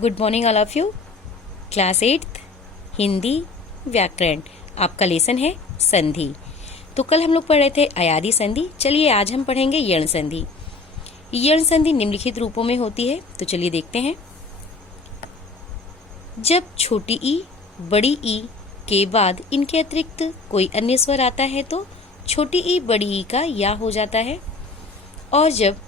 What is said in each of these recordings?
Good morning all of you. Class 8th Hindi व्याकरण, आपका lesson है संधि। तो कल हम लोग पढ़ रहे थे अयादी संधि। चलिए आज हम पढ़ेंगे यण संधि। यण संधि निम्नलिखित रूपों में होती है, तो चलिए देखते हैं। जब छोटी ई बड़ी ई के बाद इनके अतिरिक्त कोई अन्य स्वर आता है तो छोटी ई बड़ी ई का या हो जाता है। और जब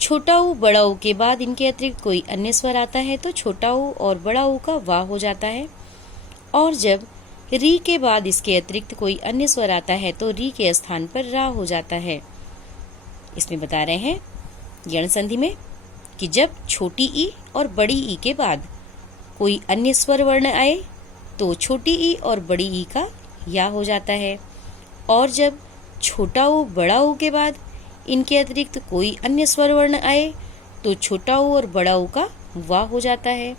छोटा ऊ बड़ा ऊ के बाद इनके अतिरिक्त कोई अन्य स्वर आता है तो छोटा ऊ और बड़ा ऊ का वा हो जाता है। और जब री के बाद इसके अतिरिक्त कोई अन्य स्वर आता है तो री के स्थान पर रा हो जाता है। इसमें बता रहे हैं यण संधि में कि जब छोटी ई और बड़ी ई के बाद कोई अन्य स्वर वर्ण आए तो छोटी ई और बड़ी ई का या हो जाता है। और जब छोटा ऊ बड़ा ऊ के बाद इनके अतिरिक्त कोई अन्य स्वर वर्ण आए तो छोटा ऊ और बड़ा ऊ का वा हो जाता है।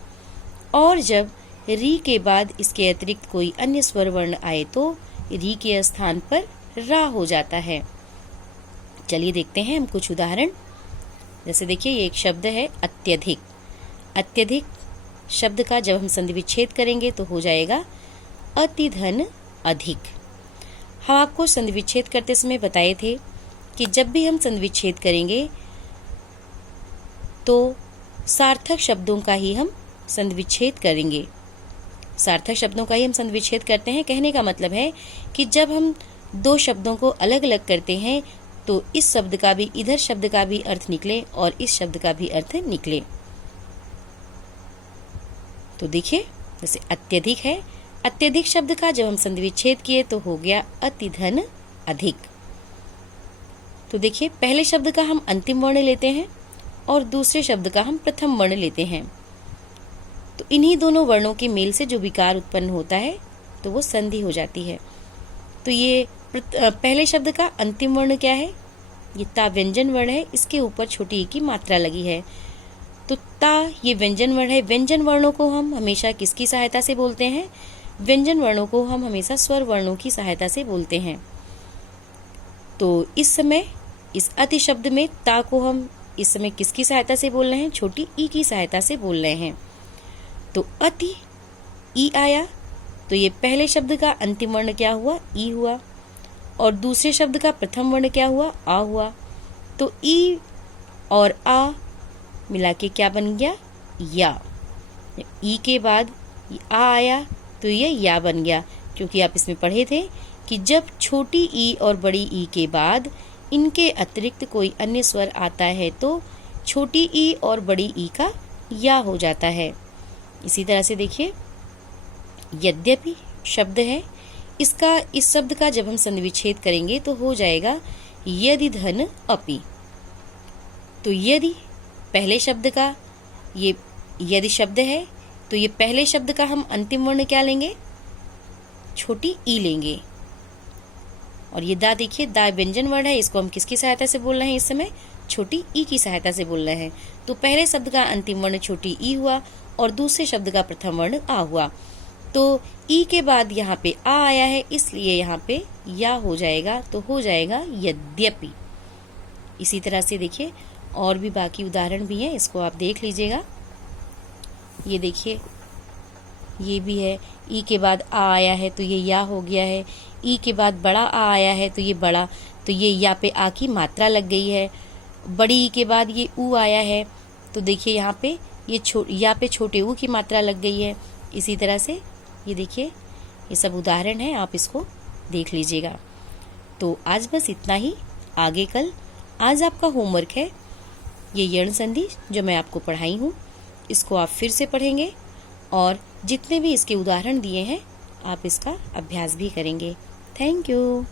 और जब री के बाद इसके अतिरिक्त कोई अन्य स्वर वर्ण आए तो री के स्थान पर रा हो जाता है। चलिए देखते हैं हम कुछ उदाहरण। जैसे देखिए ये एक शब्द है अत्यधिक। अत्यधिक शब्द का जब हम संधि विच्छेद करेंगे तो हो जाएगा अति धन अधिक। हम आपको संधि विच्छेद करते समय बताए थे कि जब भी हम संधि विच्छेद करेंगे तो सार्थक शब्दों का ही हम संधि विच्छेद करेंगे। सार्थक शब्दों का ही हम संधि विच्छेद करते हैं। कहने का मतलब है कि जब हम दो शब्दों को अलग अलग करते हैं तो इस शब्द का भी इधर शब्द का भी अर्थ निकले और इस शब्द का भी अर्थ निकले। तो देखिए जैसे अत्यधिक है, अत्यधिक शब्द का जब हम संधि विच्छेद किए तो हो गया अति धन अधिक। तो देखिए पहले शब्द का हम अंतिम वर्ण लेते हैं और दूसरे शब्द का हम प्रथम वर्ण लेते हैं। तो इन्हीं दोनों वर्णों के मेल से जो विकार उत्पन्न होता है तो वो संधि हो जाती है। तो ये पहले शब्द का अंतिम वर्ण क्या है? ये ता व्यंजन वर्ण है, इसके ऊपर छोटी ई की मात्रा लगी है। तो ता ये व्यंजन वर्ण है। व्यंजन वर्णों को हम हमेशा किसकी सहायता से बोलते हैं? व्यंजन वर्णों को हम हमेशा स्वर वर्णों की सहायता से बोलते हैं। तो इस समय इस अति शब्द में ता को हम इस समय किसकी सहायता से बोल रहे हैं? छोटी ई की सहायता से बोल रहे हैं। तो अति ई आया तो ये पहले शब्द का अंतिम वर्ण क्या हुआ? ई हुआ। और दूसरे शब्द का प्रथम वर्ण क्या हुआ? आ हुआ। तो ई और आ मिला के क्या बन गया? या। ई के बाद आ आया तो ये या बन गया, क्योंकि आप इसमें पढ़े थे कि जब छोटी ई और बड़ी ई के बाद इनके अतिरिक्त कोई अन्य स्वर आता है तो छोटी ई और बड़ी ई का या हो जाता है। इसी तरह से देखिए यद्यपि शब्द है, इसका इस शब्द का जब हम संधि विच्छेद करेंगे तो हो जाएगा यदि धन अपि। तो यदि पहले शब्द का ये यदि शब्द है तो ये पहले शब्द का हम अंतिम वर्ण क्या लेंगे? छोटी ई लेंगे। और ये दा देखिए दा व्यंजन वर्ण है, इसको हम किसकी सहायता से बोल रहे हैं? इस समय छोटी ई की सहायता से बोल रहे हैं। तो पहले शब्द का अंतिम वर्ण छोटी ई हुआ और दूसरे शब्द का प्रथम वर्ण आ हुआ। तो ई के बाद यहाँ पे आ आया है, इसलिए यहाँ पे या हो जाएगा, तो हो जाएगा यद्यपि। इसी तरह से देखिए और भी बाकी उदाहरण भी हैं, इसको आप देख लीजिएगा। ये देखिए ये भी है, ई के बाद आ आया है तो ये या हो गया है। ई के बाद बड़ा आ आया है तो ये बड़ा, तो ये या पे आ की मात्रा लग गई है। बड़ी ई के बाद ये ऊ आया है तो देखिए यहाँ पे ये या पे छोटे ऊ की मात्रा लग गई है। इसी तरह से ये देखिए ये सब उदाहरण है, आप इसको देख लीजिएगा। तो आज बस इतना ही, आगे कल आज आपका होमवर्क है ये यण संधि जो मैं आपको पढ़ाई हूँ, इसको आप फिर से पढ़ेंगे और जितने भी इसके उदाहरण दिए हैं आप इसका अभ्यास भी करेंगे। Thank you.